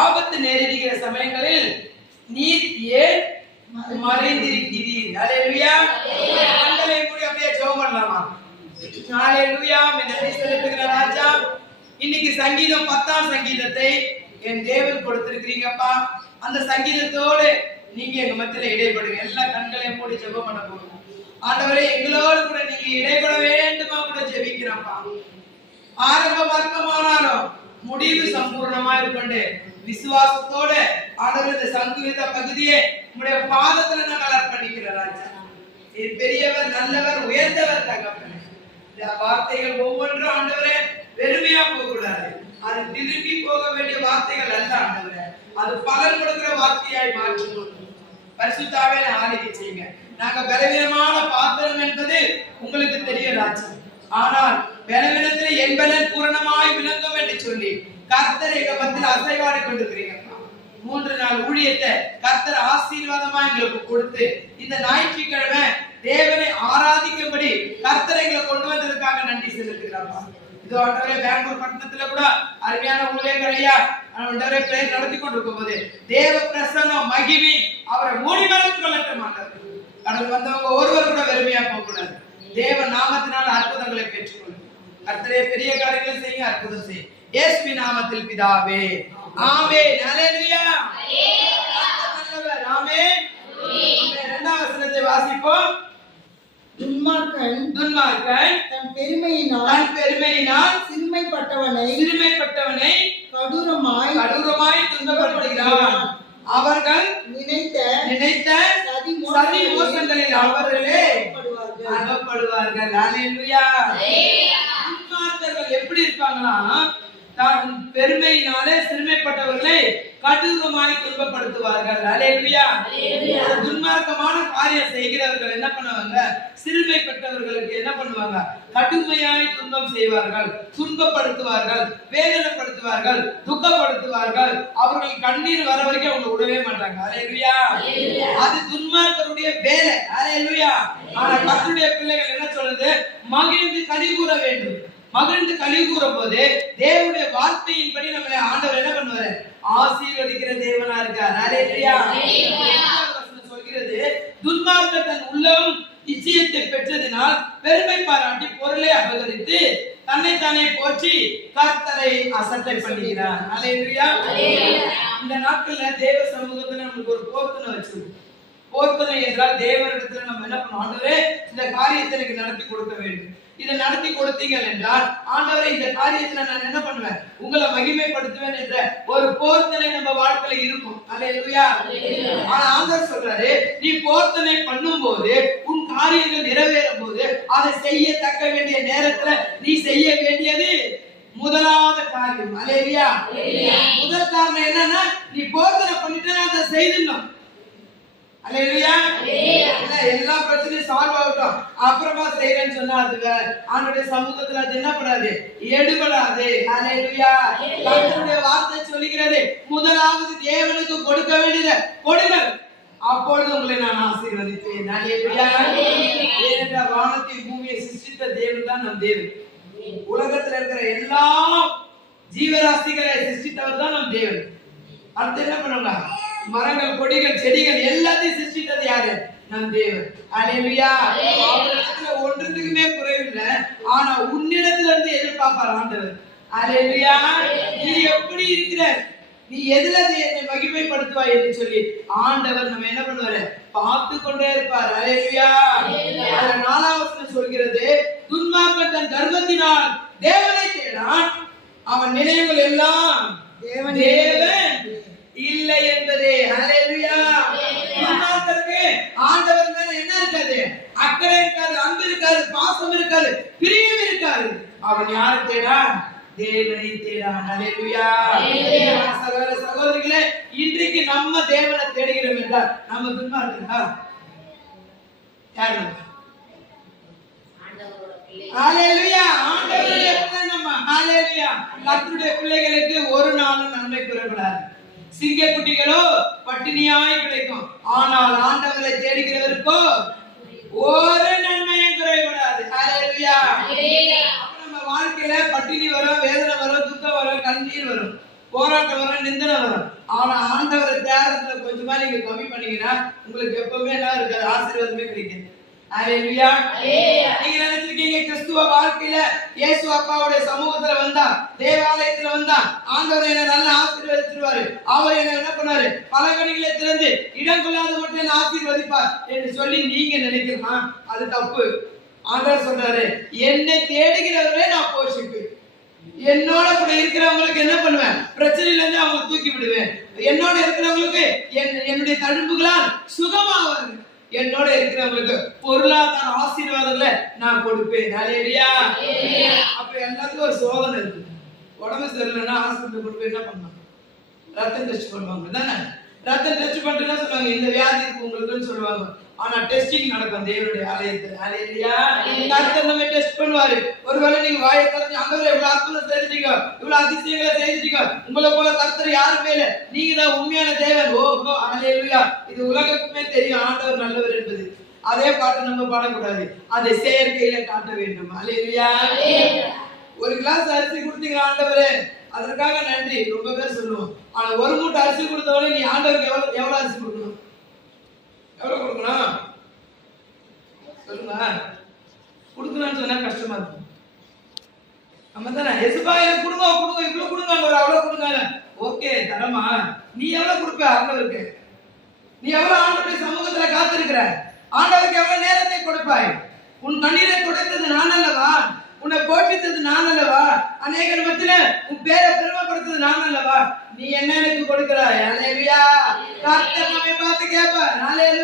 ஆபத்து நேரிடுகிற சமயங்களில் நீர் ஏன் மறைந்திருக்கிறீர்? அல்லேலூயா. கண்களை மூடி அப்படியே ஜெபம் பண்ணலாமா? அல்லேலூயா. நன்றி செலுத்துகிற ராஜா, இன்னைக்கு சங்கீதம் 10ஆம் சங்கீதத்தை என் தேவன் கொடுத்திருக்கிறீங்கப்பா. அந்த சங்கீதத்தோடு நீங்க எங்க மத்தியில இடைப்படுங்க. எல்லா கண்களையும் மூடி ஜெபம் பண்ண போறோம். ஆண்டவரே, எங்களோடு கூட நீங்க இடைப்பட வேண்டுமா கூட ஜெபிக்கிறப்பா. ஆரம்ப வர்க்கமானாலும் முடிவு சம்பூர்ணமா இருக்கொண்டு விசுவாசத்தோட ஆண்டவர் இந்த சங்கீத பகுதியை உங்களுடைய பாதத்துல நாங்கள் அர்ப்பணிக்கிறோம் ராஜா. பெரியவர், நல்லவர், உயர்ந்தவர் தகப்பனே. இந்த வார்த்தைகள் ஒவ்வொன்றும் ஆண்டவரே வெறுமையா போக கூடாது. அது திரும்பி போக வேண்டிய வார்த்தைகள் அல்ல ஆண்டவரே. அது பலன் கொடுக்கிற வார்த்தையாய் மாற்றணும். பரிசுத்தாவே ஆளுகை செய்யுங்க. நாங்க பலவீனமான பாத்திரம் என்பது உங்களுக்கு தெரியும் ராஜா. ஆனால் பலவீனத்தில் என் பலன் பூரணமாய் விளங்கும் என்று சொல்லி கர்த்தர் எங்க மத்தியில் அசைவாடி கொண்டிருக்கிறீங்க. 3 நாள் ஊழியத்தை கர்த்தர் ஆசீர்வாதமா எங்களுக்கு கொடுத்து இந்த ஞாயிற்றுக்கிழமை தேவனை ஆராதிக்கும்படி கர்த்தர் எங்களை கொண்டு வந்ததுக்காக நன்றி செலுத்துகிறோம். இது ஆண்டவரே, பெங்களூர் பட்டணத்துல கூட அருமையான ஊழியர்கள் ஐயா ஆண்டவரே பிரேயர் நடத்தி கொண்டிருக்கும் போது தேவ பிரசன்னம் மகிமை அவரை மூடி மறைத்து கொள்ளட்டும். ஆண்டவர் கடந்து வந்தவங்க ஒருவர் கூட வெறுமையா போக கூடாது. தேவ நாமத்தினால் அற்புதங்களை பெற்றுக்கொள்ளும். கர்த்தரே பெரிய காரியங்களை செய்யுங்க, அற்புதம் செய்யுங்க. இயேசுவின் நாமத்தில் பிதாவே, ஆமென். அல்லேலூயா. ஆமென். 2ஆம் வசனத்தை வாசிப்போம். துன்மார்க்கன் தன் பெருமையினால் சிறுமைப்பட்டவனை கடூரமாய் துன்பப்படுத்துகிறான். அவர்கள் நினைத்த சதி மோசங்களில் அவர்களே அகப்படுவார்கள். அல்லேலூயா. துன்மார்க்கர்கள் எப்படி இருப்பாங்களா? தான் பெருமையினாலே சிறுமைப்பட்டவர்களை கடூரமாய் துன்பப்படுத்துவார்கள். அல்லேலூயா. துன்மார்க்கமான காரியம் செய்கிறவர்கள் என்ன பண்ணுவாங்க? சிறுமைப்பட்டவர்களுக்கு என்ன பண்ணுவாங்க? கடுமையாய் துன்பம் செய்வார்கள், துன்பப்படுத்துவார்கள், வேதனைப்படுத்துவார்கள், துக்கப்படுத்துவார்கள். அவர்கள் கண்ணீர் வர வரைக்கும் அவங்க விடவே மாட்டாங்க. அல்லேலூயா. அது துன்மார்க்கருடைய வேலை. அல்லேலூயா. ஆனா கர்த்தருடைய பிள்ளைகள் என்ன சொல்றது? மகிழ்ந்து களி கூற வேண்டும். மகிழ்ந்து களி கூறும் போது தேவனுடைய வார்த்தையின்படி நம்மளை ஆண்டவர் என்ன பண்ணுவாரு? ஆசீர்வதிக்கிற தேவனா இருக்கார். அல்லேலூயா. சொல்கிறது, துன்மார்க்கர் தன் உள்ளம் நிச்சயத்தை பெற்றதினால் பெருமை பாராட்டி பொருளை அபகரித்து தன்னைத்தானே போற்றி கர்த்தரை அசட்டை பண்ணுகிறார். அல்லேலூயா. இந்த நாட்கள்ல தேவ சமூகத்துல நமக்கு ஒரு போர்த்தனை வச்சிருக்கோம். போர்த்தனை என்றால் தேவனிடத்துல நம்ம என்ன பண்ணணும்? ஆண்டவரே, இந்த காரியத்தை எனக்கு நடத்தி கொடுக்க வேண்டும். இதை நடத்தி கொடுத்தீங்க என்றால் ஆண்டவரே, இந்த காரியத்துல நான் என்ன பண்ணுவேன்? உங்களை மகிமைப்படுத்துவேன் என்ற ஒரு போர்த்தனை நம்ம வாழ்க்கையில இருக்கும். அல்லேலூயா. ஆனா ஆண்டவர் சொல்றாரு, நீ போர்த்தனை பண்ணும் போது உன் காரியங்கள் நிறைவேறும் போது அதை செய்யத்தக்க வேண்டிய நேரத்துல நீ செய்ய வேண்டியது முதலாவது காரியம். அல்லேலூயா. முதல் காரணம் என்னன்னா, நீ போர்த்தனை பண்ணிட்டு அதை செய்யணும். அல்லேலூயா. எல்லா பிரச்சனையும் சால்வ் ஆகட்டும் அப்புறமா செய்யறேன்னு சொன்னா அது ஆண்டவருடைய சமூகத்துல அது என்ன பண்ணாது? எடுபடாது. அல்லேலூயா. கர்த்தருடைய வார்த்தை சொல்லுகிறது, முதலாவது தேவனுக்கு கொடுக்க வேண்டியதை கொடுங்கள், அப்பொழுது உங்களை நான் ஆசீர்வதிப்பேன். அல்லேலூயா. ஏனென்றால் வானத்தை பூமியை சிருஷ்டித்த தேவன் தான் நம் தேவன். உலகத்துல இருக்கிற எல்லா ஜீவராசிகளை சிருஷ்டித்தவர் தான் நம் தேவன். அடுத்து என்ன பண்ணுவாங்க? மரங்கள், கொடிகள், செடிகள் எல்லாத்தையும் சிருஷ்டித்தது யாரு? நம் தேவன். அல்லேலூயா. அவரிடத்துல ஒன்றுக்குமே குறைவில்லை. ஆனா உன்னிடத்துல இருந்து எதிர்பார்ப்பார் ஆண்டவர். அல்லேலூயா. நீ எப்படி இருக்கிற, நீ எதுல என்னை மகிமைப்படுத்துவாய் என்று சொல்லி ஆண்டவர் நம்ம என்ன பண்ணுவாரு? பார்த்து கொண்டே இருப்பார். அல்லேலூயா. 4ஆம் வசனம் சொல்கிறது, துன்மார்க்கன் தன் கர்வத்தினால் தேவனை தேடான், அவன் நினைவுகள் எல்லாம் தேவன் இல்லை என்பதே. அல்லேலூயா. துன்மார்க்கருக்கு ஆண்டவர் மேல என்ன இருக்காது? அக்கறை இருக்காது, அன்பு இருக்காது, பாசம் இருக்காது, பிரியம் இருக்காது. அவன் யாரை தேடான்? தேவனை தேடான். அல்லேலூயா. சகோதர சகோதரிகளே, இன்றைக்கு நம்ம தேவனை தேடுகிறோம் என்றால் நம்ம துன்மார்க்கா? யாரு? அல்லேலூயா. ஆண்டவருடைய பிள்ளை நம்ம. அல்லேலூயா. கர்த்தருடைய பிள்ளைகளுக்கு ஒரு நாளும் நன்மை குறைபடாது. சிங்க குட்டிகளோ பட்டினியாய் கிடைக்கும், ஆனால் ஆண்டவரை தேடுகிறவருக்கோ ஒரு நன்மையும் குறைபடாது. அல்லேலூயா. நம்ம வாழ்க்கையில பட்டினி வரும், வேதனை வரும், துக்கம் வரும், கண்ணீர் வரும். போராட்டம் வரும், நிந்தனை வரும். ஆனா ஆண்டவரை தேடுறதுல கொஞ்சமா நீங்க கம்மி பண்ணீங்கன்னா உங்களுக்கு எப்பவுமே என்ன இருக்காது, ஆசீர்வாதமே கிடைக்கும். ஹalleluya. நீங்க நினைச்சிருக்கீங்க கிறிஸ்துவ வாழ்க்கையில இயேசு அப்பாவுடைய சமூகத்துல வந்தா, தேவாலயத்துல வந்தா ஆண்டவர் என்ன நல்லா ஆசீர்வதிச்சிருவாரு, அவர் என்ன பண்ணாரு, பலகணிகளை திறந்து இடம் கொள்ளாத மட்டும் என்ன ஆசீர்வதிப்பார் என்று சொல்லி நீங்க நினைக்கலாம். அது தப்பு. ஆண்டவர் சொல்றாரு, என்னை தேடுகிறவரே நான் போஷிப்பேன். என்னோட கூட இருக்கிறவங்களுக்கு என்ன பண்ணுவேன், பிரச்சனையில இருந்து அவங்க தூக்கி விடுவேன். என்னோட இருக்கிறவங்களுக்கு என்னுடைய தழும்புகளால் சுகமாவாங்க. என்னோட இருக்கிறவங்களுக்கு பொருளாதார ஆசீர்வாதங்களை நான் கொடுப்பேன். ஹalleluya. அப்ப எல்லாத்துக்கும் ஒரு சோதனை இருக்கு. உடம்பு சரியில்லைன்னா ஹாஸ்பிட்டல் கொண்டு போய் என்ன பண்ணுவாங்க, ரத்தம் டெஸ்ட் பண்ணுவாங்க தானே. ரத்தம் டெஸ்ட் பண்ணிட்டு என்ன சொல்லுவாங்க, இந்த வியாதி இருக்கு உங்களுக்குன்னு சொல்லுவாங்க. ஆனா டெஸ்டிங் நடக்கும் தேவனுடைய ஆலயத்துல. ஹalleluya. டாக்டர் நம்ம டெஸ்ட் பண்ணுவாரு. ஒருவேளை நீங்க வாயை திறந்து ஆண்டவரே இவ்வளவு அற்புதம் செய்துட்டீங்க, இவ்வளவு அதிசயங்களை செய்துட்டீங்க, உங்களை போல கர்த்தர் யாருமே இல்ல, நீங்க தான் உண்மையான தேவன். ஓஹோ ஹalleluya. இது உலகத்துக்குமே தெரியும் ஆண்டவர் நல்லவர் என்பது. அதே பாட்டு நம்ம பாடக்கூடாது, அதை செயற்கையில காட்ட வேண்டும். ஹalleluya. ஒரு கிளாஸ் அரிசி கொடுத்தீங்க ஆண்டவரே, அதற்காக நன்றி ரொம்ப பேர் சொல்லுவோம். ஆனா ஒரு மூட்டை அரிசி கொடுத்தவனே நீ ஆண்டவருக்கு எவ்வளவு அரிசி கொடுக்கணும், எவ்வளவு கொடுக்கணும் சொல்லுங்க. கொடுக்கணும்னு சொன்னா கஷ்டமா இருக்கும். நம்ம தானே எசுபா எனக்கு கொடுங்க கொடுங்க இவ்வளவு கொடுங்க அவ்வளவு கொடுங்க, ஓகே தரமா. நீ எவ்வளவு கொடுப்ப ஆண்டவருக்கு, நீ எவ்வளவு ஆண்டவருடைய சமூகத்துல காத்திருக்கிற, ஆண்டவருக்கு எவ்வளவு நேரத்தை கொடுப்பாய். உன் கண்ணீரை துடைத்தது நான் அல்லவா, உன்னை போஷித்தது நான் அல்லவா, அநேகர் மத்தியில உன் பேரை பெருமைப்படுத்தது நான் அல்லவா, நீ என்ன எனக்கு கொடுக்கிறாய். ஹalleluya. கர்த்தர் நம்மை பார்த்து கேட்பார். ஹalleluya.